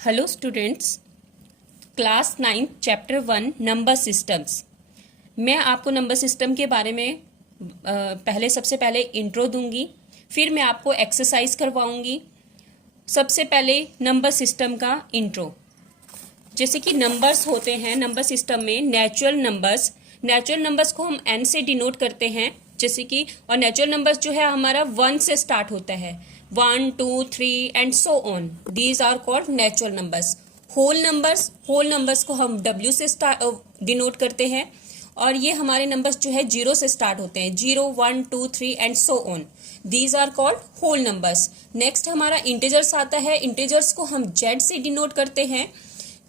Hello students, class 9 chapter 1 number systems. मैं आपको number system के बारे में सबसे पहले इंट्रो दूंगी, फिर मैं आपको एक्सरसाइज करवाऊंगी। सबसे पहले नंबर सिस्टम का इंट्रो। जैसे कि नंबर्स होते हैं नंबर सिस्टम में, नेचुरल नंबर्स को हम n से डिनोट करते हैं, जैसे कि, और नेचुरल नंबर्स जो है हमारा 1 से स्टार्ट होता है, 1 2 3 and so on. These are called natural numbers. Whole numbers को हम w से डिनोट करते हैं, और ये हमारे नंबर्स जो है 0 से स्टार्ट होते हैं, 0 1 2 3 and so on. These are called whole numbers. Next हमारा इंटीजर्स आता है। इंटीजर्स को हम z से डिनोट करते हैं,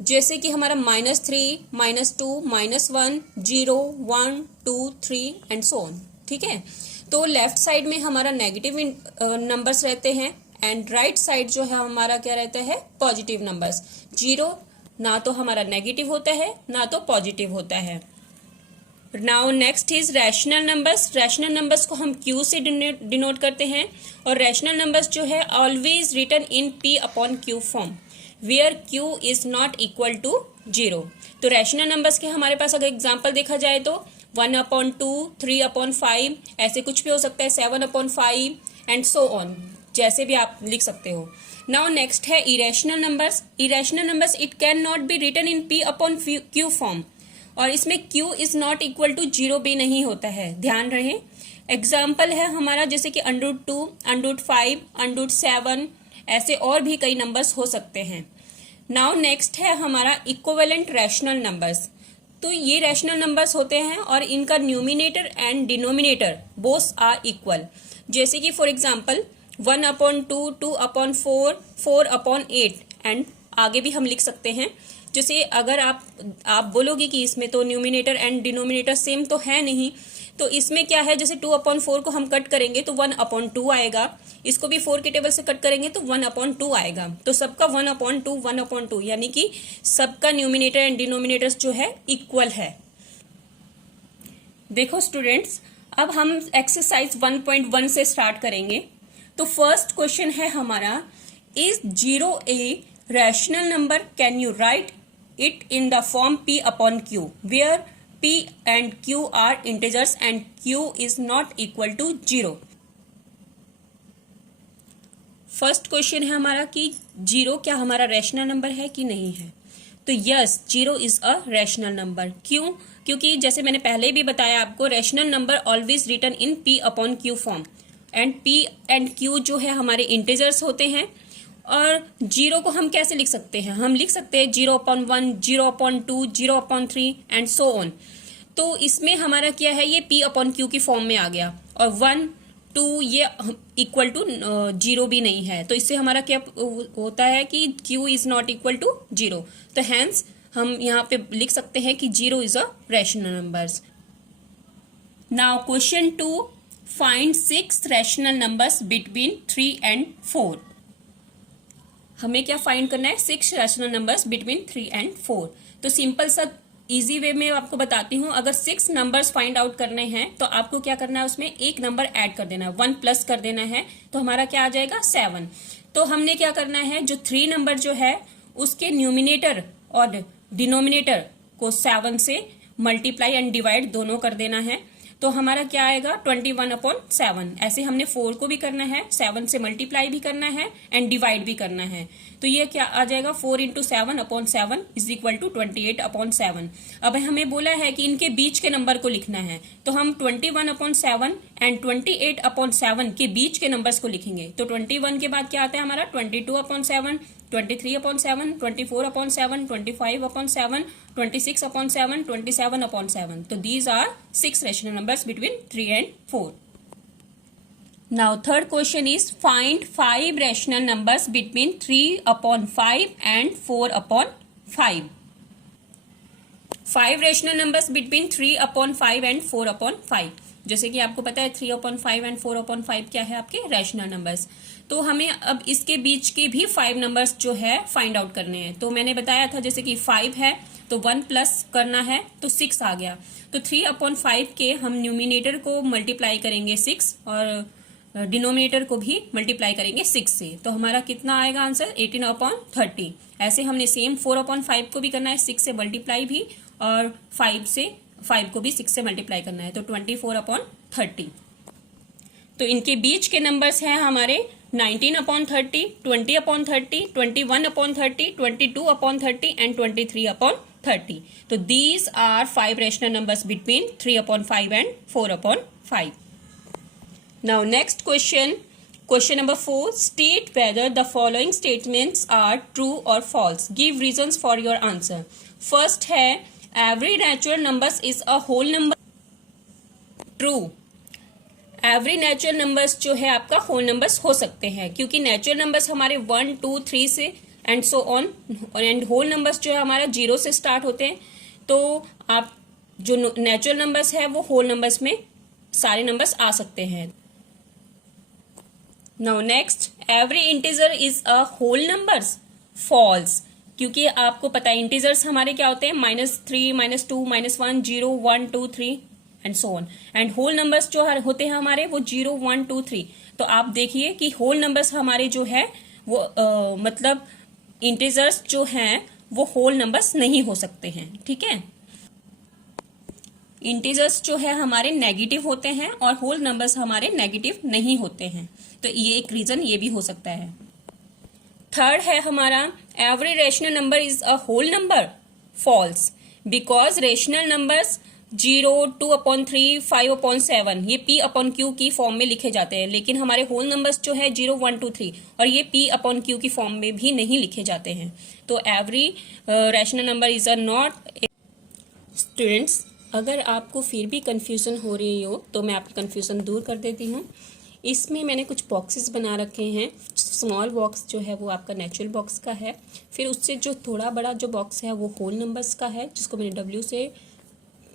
जैसे कि हमारा -3 -2 -1 0 1 2 3 एंड सो ऑन। ठीक है, तो लेफ्ट साइड में हमारा नेगेटिव नंबर्स रहते हैं, एंड राइट साइड जो है हमारा क्या रहता है, पॉजिटिव नंबर्स। 0 ना तो हमारा नेगेटिव होता है ना तो पॉजिटिव होता है। Now next is rational numbers. Rational numbers को हम q से डिनोट करते हैं, और रैशनल नंबर्स जो है always written in p upon q form, where q is not equal to 0। तो रैशनल नंबर्स के हमारे पास अगर एग्जाम्पल देखा जाए तो 1/2, 3/5, ऐसे कुछ भी हो सकता है, 7/5 एंड सो ऑन, जैसे भी आप लिख सकते हो। नाउ नेक्स्ट है irrational numbers. Irrational numbers it can not be written in p upon q form, और इसमें q is not equal to 0 भी नहीं होता है, ध्यान रहे। एग्जाम्पल है हमारा जैसे कि √2, √5, √7, ऐसे और भी कई नंबर्स हो सकते हैं। नाउ नेक्स्ट है हमारा इक्विवेलेंट रैशनल नंबर्स। तो ये रैशनल नंबर्स होते हैं और इनका numerator and denominator both are equal. जैसे कि फॉर एग्जाम्पल 1/2, 2/4, 4/8, एंड आगे भी हम लिख सकते हैं। जैसे अगर आप बोलोगे कि इसमें तो न्यूमिनेटर एंड डिनोमिनेटर सेम तो है नहीं, तो इसमें क्या है, जैसे 2/4 को हम कट करेंगे तो 1/2 आएगा, इसको भी 4 के टेबल से कट करेंगे तो 1/2 आएगा। तो सबका 1/2, यानी कि सबका न्यूमिनेटर एंड डिनोमिनेटर्स जो है इक्वल है। देखो स्टूडेंट्स, अब हम एक्सरसाइज 1.1 से स्टार्ट करेंगे। तो फर्स्ट क्वेश्चन है हमारा, is 0 a rational number, can you right it in the form p upon q, where p and q are integers and q is not equal to 0। First question है हमारा कि 0 क्या हमारा rational number है कि नहीं है। तो yes, 0 is a rational number. क्यों? क्योंकि जैसे मैंने पहले भी बताया आपको, rational number always written in p upon q form, and p and q जो है हमारे इंटीजर्स होते हैं। और 0 को हम कैसे लिख सकते हैं, हम लिख सकते हैं 0/1, 0/2, 0/3 एंड सो ऑन। तो इसमें हमारा क्या है, ये p अपॉन q की फॉर्म में आ गया, और 1 2 ये इक्वल टू 0 भी नहीं है, तो इससे हमारा क्या होता है कि q is not equal to 0। तो हैंस हम यहाँ पे लिख सकते हैं कि 0 is a rational numbers. Now question 2, find 6 rational numbers between 3 and 4। हमें क्या फाइंड करना है, 6 रैशनल नंबर्स बिटवीन 3 एंड 4। तो सिंपल सा इजी वे में आपको बताती हूँ। अगर 6 नंबर्स फाइंड आउट करने हैं तो आपको क्या करना है, उसमें एक नंबर ऐड कर देना है, 1 प्लस कर देना है, तो हमारा क्या आ जाएगा 7। तो हमने क्या करना है, जो 3 नंबर जो है उसके न्यूमिनेटर और डिनोमिनेटर को 7 से मल्टीप्लाई एंड डिवाइड दोनों कर देना है। तो हमारा क्या आएगा 21/7। ऐसे हमने 4 को भी करना है, 7 से मल्टीप्लाई भी करना है एंड डिवाइड भी करना है। तो ये क्या आ जाएगा, 4 × 7/7 इज इक्वल टू 28/7। अब हमें बोला है कि इनके बीच के नंबर को लिखना है, तो हम 21/7 एंड 28/7 के बीच के नंबर्स को लिखेंगे। तो 21 के बाद क्या आता है हमारा 22/7, 23/7, 24/7, 25/7, 26/7, 27/7। तो these are 6 rational numbers between 3 and 4. Now third question is find 5 rational numbers between 3/5 and 4/5. 5 rational numbers between 3/5 and 4/5। जैसे कि आपको पता है 3/5 एंड 4/5 क्या है, आपके रैशनल नंबर्स। तो हमें अब इसके बीच के भी 5 नंबर्स जो है फाइंड आउट करने हैं। तो मैंने बताया था जैसे कि 5 है तो 1 प्लस करना है तो 6 आ गया। तो 3/5 के हम न्यूमिनेटर को मल्टीप्लाई करेंगे 6 और डिनोमिनेटर को भी मल्टीप्लाई करेंगे 6 से, तो हमारा कितना आएगा आंसर 18/30। ऐसे हमने सेम 4/5 को भी करना है 6 से मल्टीप्लाई भी, और 5 को भी 6 से मल्टीप्लाई करना है, तो 24/30। तो इनके बीच के नंबर्स हैं हमारे 19/30, 20/30, 21/30, 22/30 एंड 23/30। तो these are 5 rational numbers between 3/5 and 4/5। Now next question number 4. State whether the following statements are true or false. Give reasons for your answer. First है every natural numbers is a whole number. True. Every natural numbers जो है आपका whole numbers हो सकते हैं, क्योंकि natural numbers हमारे 1, 2, 3 से and so on, and whole numbers जो है हमारा 0 से स्टार्ट होते हैं। तो आप जो नेचुरल नंबर्स है वो होल नंबर्स में सारे नंबर्स आ सकते हैं। Now next, every integer is a whole numbers. False, क्योंकि आपको पता है इंटीजर्स हमारे क्या होते हैं -3, -2, -1, 0, 1, 2, 3 and so on, and whole numbers जो होते हैं हमारे वो 0, 1, 2, 3। तो आप देखिए कि होल नंबर्स हमारे जो है वो मतलब इंटीजर्स जो हैं वो होल नंबर्स नहीं हो सकते हैं, ठीक है। इंटीजर्स जो है हमारे नेगेटिव होते हैं और होल नंबर्स हमारे नेगेटिव नहीं होते हैं, तो ये एक रीजन ये भी हो सकता है। थर्ड है हमारा every rational number is a whole number. False, because rational numbers 0, 2/3, 5/7 ये P/Q की फॉर्म में लिखे जाते हैं, लेकिन हमारे होल नंबर्स जो है 0, 1, 2, 3 और ये P/Q की फॉर्म में भी नहीं लिखे जाते हैं। तो every rational number is a not. Students, अगर आपको फिर भी कंफ्यूजन हो रही हो तो मैं आपकी कंफ्यूजन दूर कर देती हूँ। इसमें मैंने कुछ बॉक्सेस बना रखे हैं। स्मॉल बॉक्स जो है वो आपका नेचुरल बॉक्स का है, फिर उससे जो थोड़ा बड़ा जो बॉक्स है वो होल नंबर्स का है जिसको मैंने W से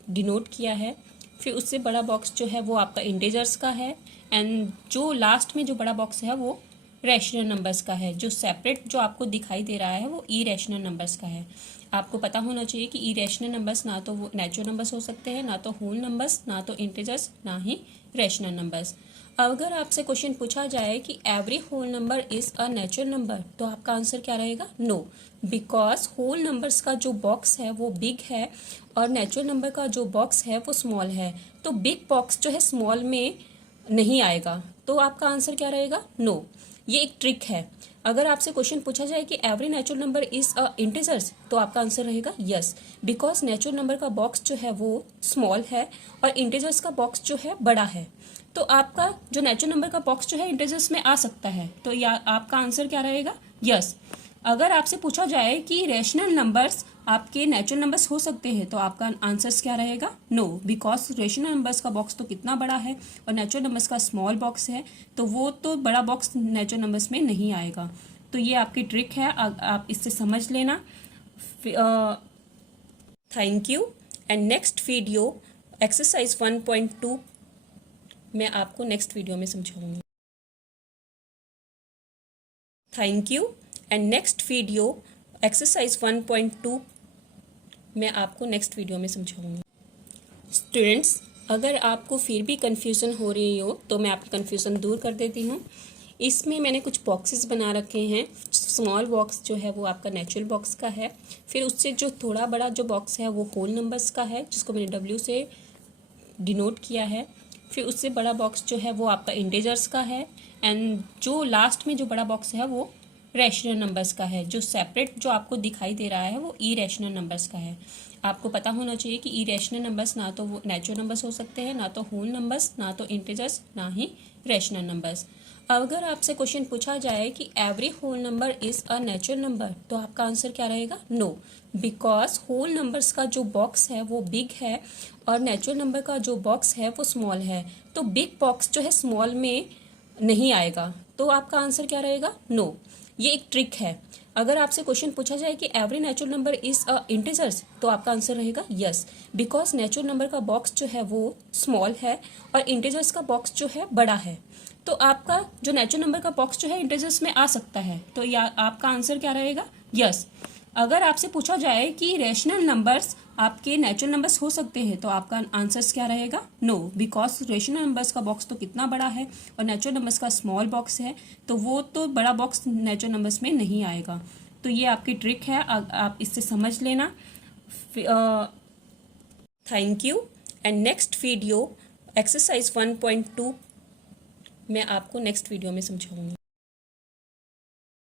डिनोट किया है, फिर उससे बड़ा बॉक्स जो है वो आपका इंटीजर्स का है, एंड जो लास्ट में जो बड़ा बॉक्स है वो रैशनल नंबर्स का है। जो सेपरेट जो आपको दिखाई दे रहा है वो इरेशनल नंबर्स का है। आपको पता होना चाहिए कि इरेशनल नंबर्स ना तो वो नेचुरल नंबर्स हो सकते हैं, ना तो होल नंबर्स, ना तो इंटीजर्स, ना ही रैशनल नंबर्स। अगर आपसे क्वेश्चन पूछा जाए कि every whole number is a natural number, तो आपका आंसर क्या रहेगा? नो, बिकॉज होल नंबर्स का जो बॉक्स है वो बिग है और नेचुरल नंबर का जो बॉक्स है वो स्मॉल है, तो बिग बॉक्स जो है स्मॉल में नहीं आएगा। तो आपका आंसर क्या रहेगा? नो। ये एक ट्रिक है। अगर आपसे क्वेश्चन पूछा जाए कि every natural number is a integers, तो आपका आंसर रहेगा यस, बिकॉज नेचुरल नंबर का बॉक्स जो है वो स्मॉल है और इंटीजर्स का बॉक्स जो है बड़ा है। तो आपका जो नेचुरल नंबर का बॉक्स जो है इंटीजर्स में आ सकता है, तो या आपका आंसर क्या रहेगा? यस। अगर आपसे पूछा जाए कि रैशनल नंबर्स आपके नेचुरल नंबर्स हो सकते हैं, तो आपका आंसर क्या रहेगा? नो, बिकॉज रैशनल नंबर्स का बॉक्स तो कितना बड़ा है और नेचुरल नंबर्स का स्मॉल बॉक्स है, तो वो तो बड़ा बॉक्स नेचुरल नंबर्स में नहीं आएगा। तो ये आपकी ट्रिक है, आप इससे समझ लेना। Thank you. And next video exercise 1.2 मैं आपको नेक्स्ट वीडियो में समझाऊंगी। Thank you. And next video exercise 1.2 मैं आपको नेक्स्ट वीडियो में समझाऊंगी। स्टूडेंट्स, अगर आपको फिर भी कंफ्यूजन हो रही हो तो मैं आपकी कंफ्यूजन दूर कर देती हूँ। इसमें मैंने कुछ बॉक्सेस बना रखे हैं। स्मॉल बॉक्स जो है वो आपका नेचुरल बॉक्स का है, फिर उससे जो थोड़ा बड़ा जो बॉक्स है वो होल नंबर्स का है जिसको मैंने W से डिनोट किया है, फिर उससे बड़ा बॉक्स जो है वो आपका इंटीजर्स का है, एंड जो लास्ट में जो बड़ा बॉक्स है वो रैशनल नंबर्स का है। जो सेपरेट जो आपको दिखाई दे रहा है वो इरेशनल नंबर्स का है। आपको पता होना चाहिए कि इरेशनल नंबर्स ना तो वो नेचुरल नंबर्स हो सकते हैं, ना तो होल नंबर्स, ना तो इंटीजर्स, ना ही रैशनल नंबर्स। अगर आपसे क्वेश्चन पूछा जाए कि every whole number is a natural number, तो आपका आंसर क्या रहेगा? नो, बिकॉज होल नंबर्स का जो बॉक्स है वो बिग है और नेचुरल नंबर का जो बॉक्स है वो स्मॉल है, तो बिग बॉक्स जो है स्मॉल में नहीं आएगा। तो आपका आंसर क्या रहेगा? नो। ये एक ट्रिक है। अगर आपसे क्वेश्चन पूछा जाए कि every natural number is a integers, तो आपका आंसर रहेगा यस, बिकॉज नेचुरल नंबर का बॉक्स जो है वो स्मॉल है और इंटीजर्स का बॉक्स जो है बड़ा है। तो आपका जो नेचुरल नंबर का बॉक्स जो है इंटीजर्स में आ सकता है, तो या आपका आंसर क्या रहेगा? यस। अगर आपसे पूछा जाए कि रेशनल नंबर्स आपके नेचुरल नंबर्स हो सकते हैं तो आपका आंसर्स क्या रहेगा? नो, बिकॉज रेशनल नंबर्स का बॉक्स तो कितना बड़ा है और नेचुरल नंबर्स का स्मॉल बॉक्स है, तो वो तो बड़ा बॉक्स नेचुरल नंबर्स में नहीं आएगा। तो ये आपकी ट्रिक है, आप इससे समझ लेना। Thank you. And next video exercise 1.2 मैं आपको नेक्स्ट वीडियो में समझाऊंगी।